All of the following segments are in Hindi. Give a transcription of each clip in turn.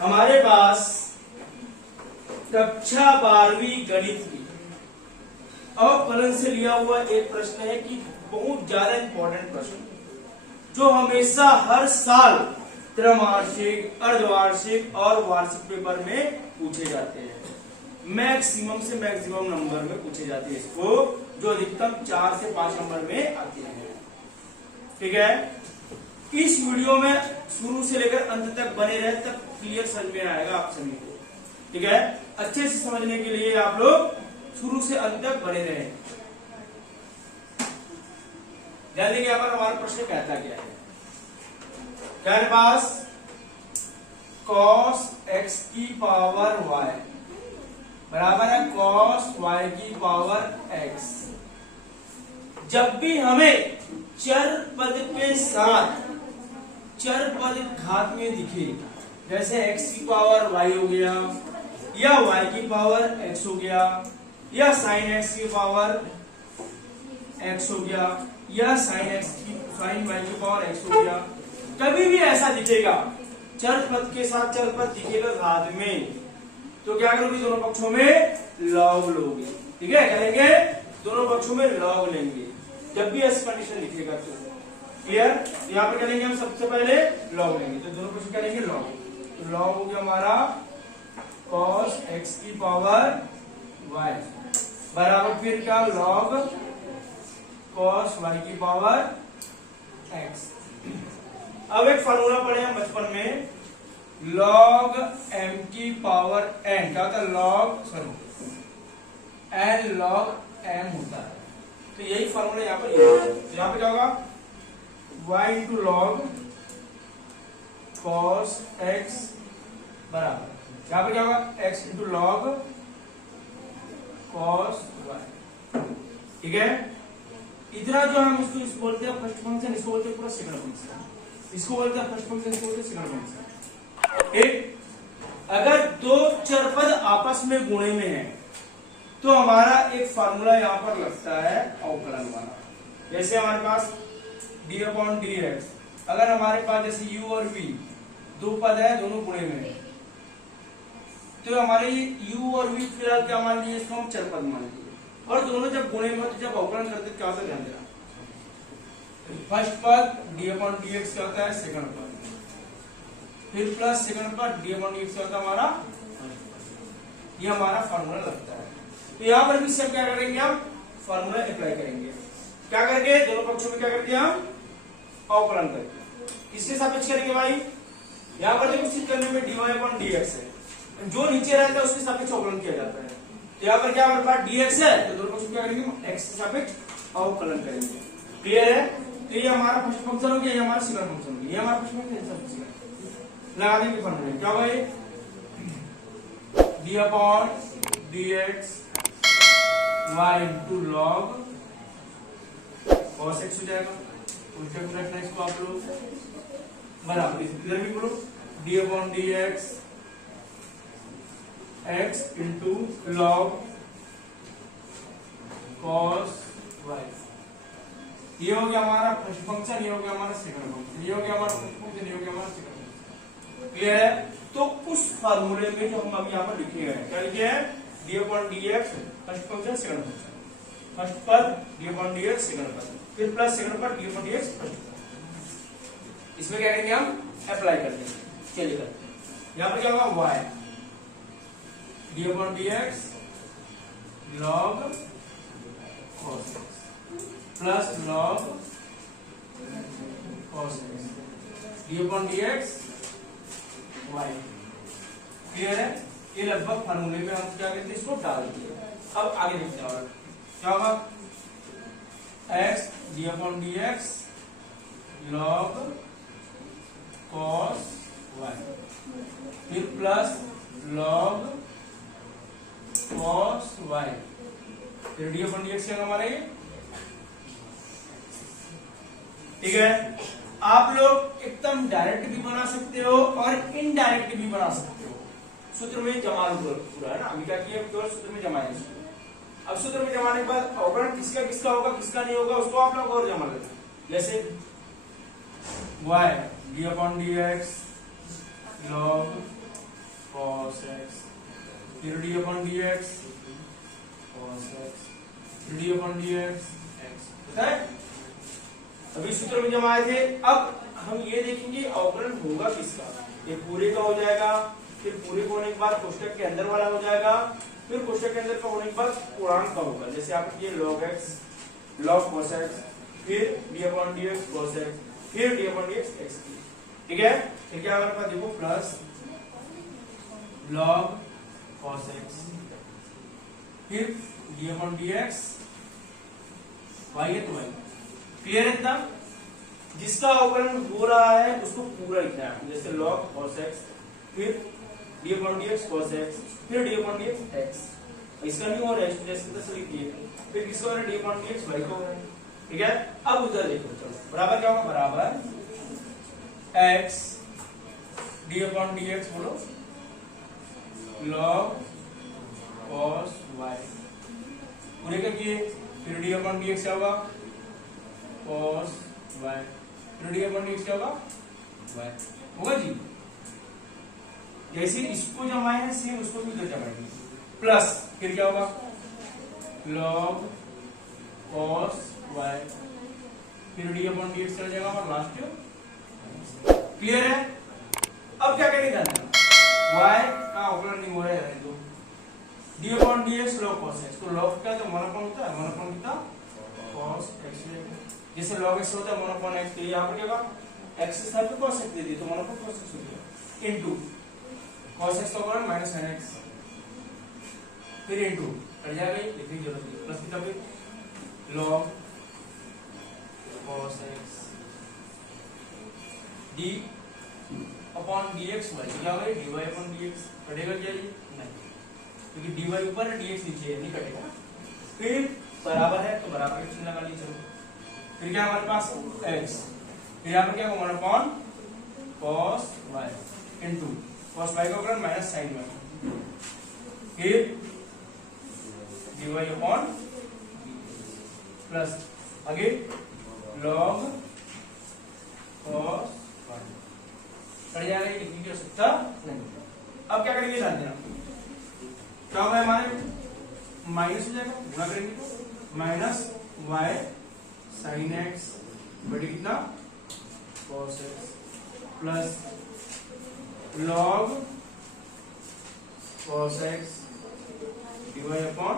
हमारे पास कक्षा 12वीं गणित की अवकलन से लिया हुआ एक प्रश्न है कि बहुत ज्यादा इंपॉर्टेंट प्रश्न जो हमेशा हर साल त्रैमासिक, अर्धवार्षिक और वार्षिक पेपर में पूछे जाते हैं। मैक्सिमम से मैक्सिमम नंबर में पूछे जाते हैं इसको, जो अधिकतम 4 से 5 नंबर में आते हैं। ठीक है, इस वीडियो में शुरू से लेकर अंत तक बने रहे, तब क्लियर समझ में आएगा आप सभी को। ठीक है, अच्छे से समझने के लिए आप लोग शुरू से अंत तक बने रहे। ध्यान देंगे यहाँ पर हमारा प्रश्न कहता क्या है। क्या है पास cos x की पावर y बराबर है cos y की पावर x। जब भी हमें चर पद के साथ चर पद घात में दिखे, जैसे x की पावर y हो गया या y की पावर x हो गया या sin x की पावर x हो गया या sin y की पावर x हो गया, कभी भी ऐसा दिखेगा चर पद के साथ चर पद दिखेगा घात में, तो क्या करोगे, दोनों पक्षों में लॉग लोगे। ठीक है, करेंगे दोनों पक्षों में लॉग लेंगे जब भी ऐसी कंडीशन दिखेगा तो। क्लियर, यहाँ पे करेंगे हम सबसे पहले लॉग लेंगे, तो दोनों पक्षों करेंगे लॉग। तो लॉग हो गया हमारा cos x की पावर y बराबर फिर क्या लॉग cos y की पावर x। अब एक फॉर्मूला पढ़े हम बचपन में, log m की पावर n, क्या होता है n log m होता है। तो यही फॉर्मूला यहाँ पर तो यहाँ पे क्या होगा y into log cos x बराबर यहाँ पे क्या होगा x into log cos y। ठीक है, इतना जो हम इसको बोलते हैं फर्स्ट फंक्शन, इसको बोलते हैं पूरा सेकंड फंक्शन, इसको बोलते हैं फर्स्ट फंक्शन, इसको बोलते हैं सेकंड फंक्शन। ठीक, अगर दो चरपद आपस में गुणे में है तो हमारा एक फार्मूला यहां पर लगता है अवकलन वाला। जैसे हमारे पास d/dx, अगर हमारे पास जैसे u और v दो पद है, दोनों गुणे में है, तो हमारे u और v फिलहाल क्या मान लिए, इसको हम चरपद मान लिए, और दोनों जब गुणे में हो तो जब अवकलन करते क्या होता है ध्यान देना। फर्स्ट पद d/dx क्या होता है सेकंड पद, फिर प्लस सेकंड पद d/dx क्या होता है हमारा, ये हमारा फार्मूला लगता है। तो यहां पर भी सब क्या करेंगे, हम फार्मूला अप्लाई करेंगे। क्या करके, दोनों पक्षों में क्या करके हम अवकलन करके किसके सापेक्ष करेंगे भाई, यहां पर देखो सिद्ध करने में dy/dx है, जो नीचे रहता है उसके सापेक्ष अवकलन किया जाता है। तो यहाँ पर क्या हमारे पास dx है, तो दोनों पक्षों क्या करेंगे x के सापेक्ष अवकलन करेंगे। क्लियर है, तो ये हमारा फर्स्ट फंक्शन हो गया, ये हमारा सेकंड फंक्शन हो गया, ये हमारा फर्स्ट फंक्शन लगा देंगे फॉर्मूला। क्या भाई d/dx y into log cos x हो जाएगा, उल्टे को रखना इसको आप लोग बराबर, इधर भी बोलो d/dx x into log cos y। ये हो गया हमारा फर्स्ट फंक्शन, ये हो गया हमारा सेकंड फंक्शन, ये हो गया हमारा फर्स्ट फंक्शन, ये हो गया हमारा सेकंड फंक्शन। क्लियर है, तो उस फार्मूले में जो हम अभी यहाँ पर लिखे हैं, क्या लिखे हैं, d/dx first function second function, first पद d/dx सेकंड पद, फिर प्लस सेकंड पद d/dx फर्स्ट पद। इसमें क्या करेंगे हम अप्लाई कर देंगे। चलिए करते हैं, यहाँ पर क्या होगा y d/dx log cos x plus log cos x d/dx y। Clear है, ये लगभग फार्मूले में हम क्या करते हैं, इसको डाल दिए। अब आगे देखते हैं क्या होगा, x d/dx log cos y, फिर प्लस log cos y, फिर d/dx क्या हमारा ये। ठीक है, आप लोग एकदम डायरेक्ट भी बना सकते हो और इनडायरेक्ट भी बना सकते हो। सूत्र में जमा पूरा है ना, अभी क्या किया, केवल सूत्र में जमाए। अब सूत्र में जमाने के बाद अवकलन किसका किसका होगा किसका नहीं होगा उसको आप लोग और जमा लेते। जैसे y d/dx log फिर D upon D x cos x, फिर D upon D x x, पता है? अभी सूत्र में जब आए थे, अब हम ये देखेंगे अवकलन होगा किसका। ये पूरे का हो जाएगा, फिर पूरे को होने के बाद कोष्टक के अंदर वाला हो जाएगा, फिर कोष्टक के अंदर का होने के बाद पूर्णांक का होगा। जैसे आप ये log x log cos x, फिर d upon dx cos x, फिर d अपॉन dx x, ठीक है? फिर क्या हमारे पास देखो प्लस log cos x, फिर d अपॉन dx y है तो y। क्लियर है इतना? जिसका अवकलन हो रहा है उसको पूरा लिखना है, जैसे log cos x, फिर d upon dx cos x, फिर d अपॉन dx x। इसका नहीं हो रहा है जैसे तैसे लिख दिए, फिर किसका हो रहा है d अपॉन dx y का हो रहा है, ठीक है? अब उधर देखो, चलो बराबर क्या होगा, बराबर x d अपॉन dx बोलो log cos y, पूरे का किए, फिर d अपॉन dx क्या होगा cos y, फिर d अपॉन dx क्या होगा y होगा जी। जैसे इसको जमाए हैं सेम उसको भी इधर जमाएंगे, प्लस फिर क्या होगा log cos y, फिर d अपॉन dx चला जाएगा और लास्ट। क्लियर है? अब क्या करेंगे जानना, y का अवकलन नहीं हो रहा है तो d upon dx log cos x, तो log का तो 1 अपॉन होता है, 1 अपॉन कितना cos x, जैसे log x होता है 1 अपॉन x, तो यहाँ पर क्या होगा x स्थान पे cos x दे दिए तो 1 अपॉन cos x हो गया, इनटू cos x का अवकलन माइनस sin x, फिर इनटू कट जाएगा, ये लिखने की जरूरत नहीं, प्लस कितना फिर log cos x d upon dx y, क्या होगा dy अपॉन dx, कटेगा क्या ये नहीं, क्योंकि dy ऊपर है dx नीचे है, नहीं कटेगा। फिर बराबर है तो बराबर का चिन्ह लगा लीजिए, चलो फिर क्या हमारे पास x, फिर यहाँ पर क्या होगा 1 upon cos y into cos y का अवकलन माइनस sin y, फिर dy अपॉन प्लस आगे log cos y, कट जाएगा, ये लिखने की आवश्यकता नहीं। अब क्या करेंगे ध्यान देना, क्या होगा हमारे माइनस हो जाएगा, गुणा करेंगे तो माइनस y sin x बटे कितना cos x plus log cos x dy upon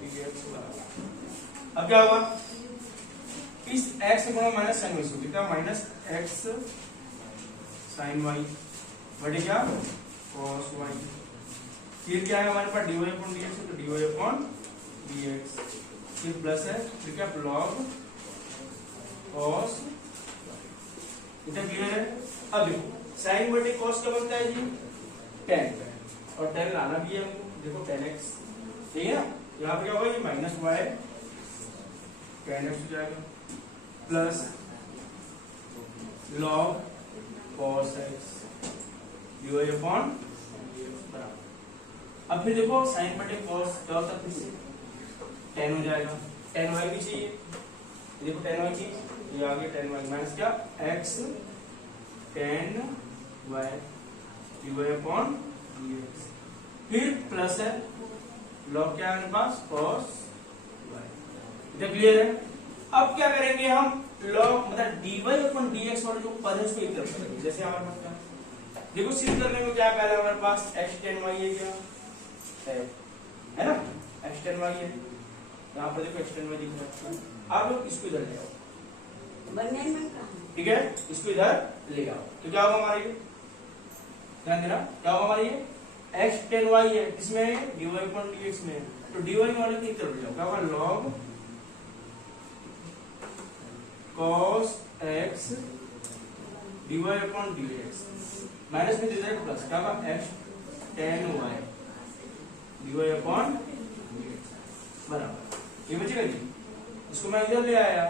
dx बराबर। अब क्या होगा, इस x से गुणा माइनस sin y, कितना माइनस x sin y बटे क्या cos y, फिर क्या है हमारे पास dy अपॉन dx, तो dy अपॉन dx, फिर प्लस है, फिर क्या log cos, इतना क्लियर है? अब देखो sin बटे cos क्या बनता है जी tan, और tan लाना भी है हमको, देखो tan x, ठीक है ना? यहाँ पे क्या होगा, ये माइनस y tan x हो जाएगा, plus log cos x dy upon dx बराबर। अब फिर देखो sin बटे cos क्या होता है, फिर से tan हो जाएगा, tan y भी चाहिए, देखो tan y चाहिए, ये आगे tan y माइनस क्या x tan y dy upon dx, फिर प्लस है log क्या है हमारे पास cos y, इतना क्लियर है? अब क्या करेंगे हम, log मतलब dy अपॉन dx वाले जो पद है उसको एक तरफ करेंगे, जैसे हमारे पास क्या देखो सिद्ध करने में क्या पहले हमारे पास x tan y है, क्या है ना, x tan y है, यहाँ पर देखो x tan y दिख रहा है, आप लोग इसको इधर ले आओ, ठीक है, इसको इधर ले आओ, तो क्या होगा हमारा ये, ध्यान देना क्या होगा हमारा ये x tan y है, इसमें dy अपॉन dx में, तो dy वाले की तरफ ले जाओ, क्या होगा log cos x dy upon dx, minus में दे देगा प्लस, क्या होगा x tan y dy upon dx बराबर, ये बचेगा जी, इसको मैं इधर ले आया,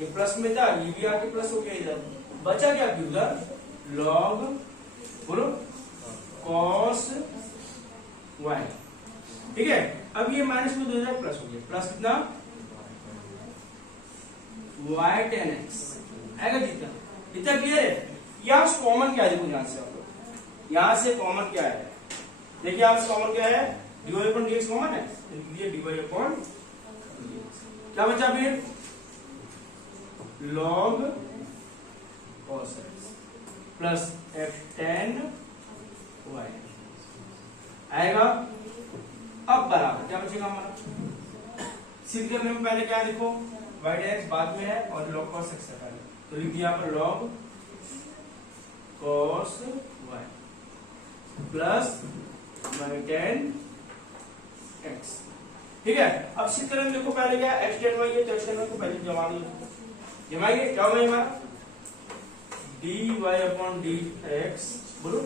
ये प्लस में था, ये भी आके प्लस हो गया, इधर बचा क्या उधर log बोलो cos y, ठीक है? अब ये माइनस में 2000 प्लस हो गया, प्लस कितना y tan x आएगा जितना, इतना क्लियर है? यहाँ कॉमन क्या है देखो, यहाँ से आप लोग यहाँ से कॉमन क्या है, देखिए यहाँ से कॉमन क्या है dy अपॉन dx कॉमन है, ये dy अपॉन क्या बचा फिर log cos x plus f10 y आएगा। अब बराबर क्या बचेगा हमारा, सिद्ध करने में पहले क्या देखो y डैश बाद में है और log cos x है, तो लिख दिया पर log cos y plus y10 x। ठीक है, अब सिद्ध करने में देखो पहले क्या x10 y है, तो x10 y को पहले जमा दो, जमाइए क्या होगा हमारा dy अपॉन dx बोलो